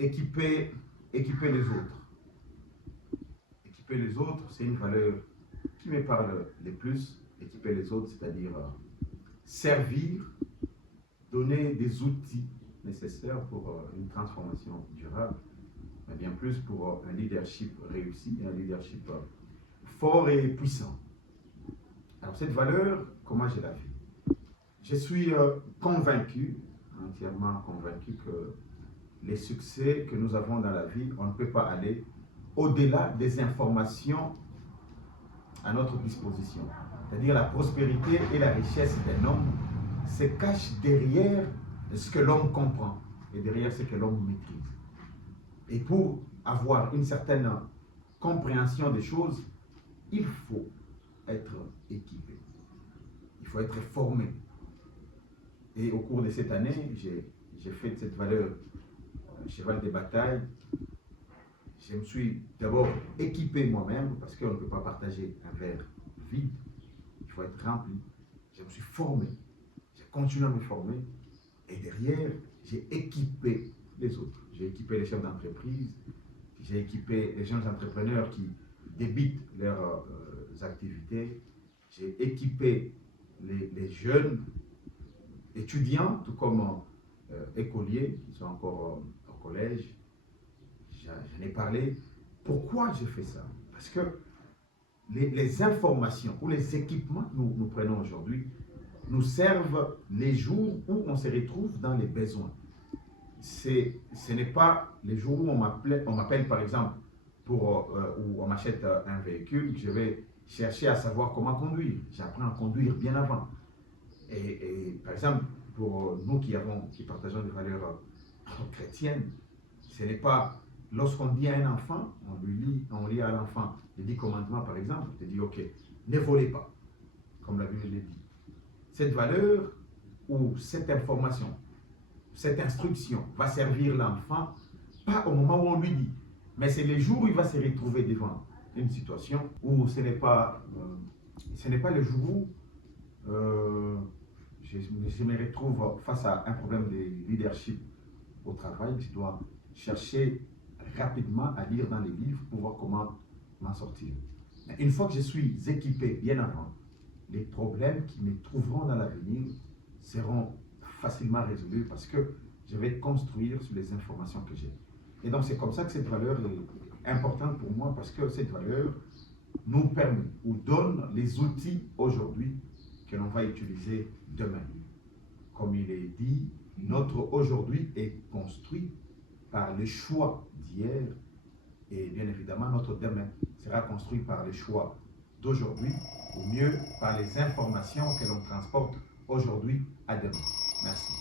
équiper, équiper les autres. Équiper les autres, c'est une valeur qui me parle le plus. Équiper les autres, c'est-à-dire servir, donner des outils nécessaires pour une transformation durable, mais bien plus pour un leadership réussi, un leadership fort et puissant. Alors cette valeur, comment je la vis? Je suis convaincu, entièrement convaincu que les succès que nous avons dans la vie, on ne peut pas aller au-delà des informations à notre disposition. C'est-à-dire la prospérité et la richesse d'un homme se cachent derrière ce que l'homme comprend et derrière ce que l'homme maîtrise. Et pour avoir une certaine compréhension des choses, il faut être équipé. Il faut être formé. Et au cours de cette année, j'ai fait de cette valeur cheval de bataille. Je me suis d'abord équipé moi-même, parce qu'on ne peut pas partager un verre vide. Il faut être rempli. Je me suis formé. J'ai continué à me former. Et derrière, j'ai équipé les autres. J'ai équipé les chefs d'entreprise. J'ai équipé les jeunes entrepreneurs qui débitent leurs activités. J'ai équipé les jeunes étudiants, tout comme écoliers, qui sont encore au collège. J'en ai parlé. Pourquoi j'ai fait ça? Parce que les informations ou les équipements que nous prenons aujourd'hui nous servent les jours où on se retrouve dans les besoins. Ce n'est pas les jours où on m'appelle par exemple où on m'achète un véhicule, que je vais chercher à savoir comment conduire. J'apprends à conduire bien avant. Et par exemple, pour nous qui partageons des valeurs chrétiennes, ce n'est pas lorsqu'on dit à un enfant, on lit à l'enfant les 10 commandements par exemple, on te dit ok, ne volez pas, comme la Bible le dit. Cette valeur ou cette information, cette instruction va servir l'enfant, pas au moment où on lui dit, mais c'est les jours où il va se retrouver devant une situation où ce n'est pas le jour où je me retrouve face à un problème de leadership au travail. Je dois chercher rapidement à lire dans les livres pour voir comment m'en sortir. Mais une fois que je suis équipé bien avant, les problèmes qui me trouveront dans l'avenir seront facilement résolus parce que je vais construire sur les informations que j'ai. Et donc c'est comme ça que cette valeur est importante pour moi, parce que cette valeur nous permet ou donne les outils aujourd'hui que l'on va utiliser demain. Comme il est dit, notre aujourd'hui est construit par le choix d'hier, et bien évidemment notre demain sera construit par le choix d'aujourd'hui, ou mieux par les informations que l'on transporte aujourd'hui à demain. Merci.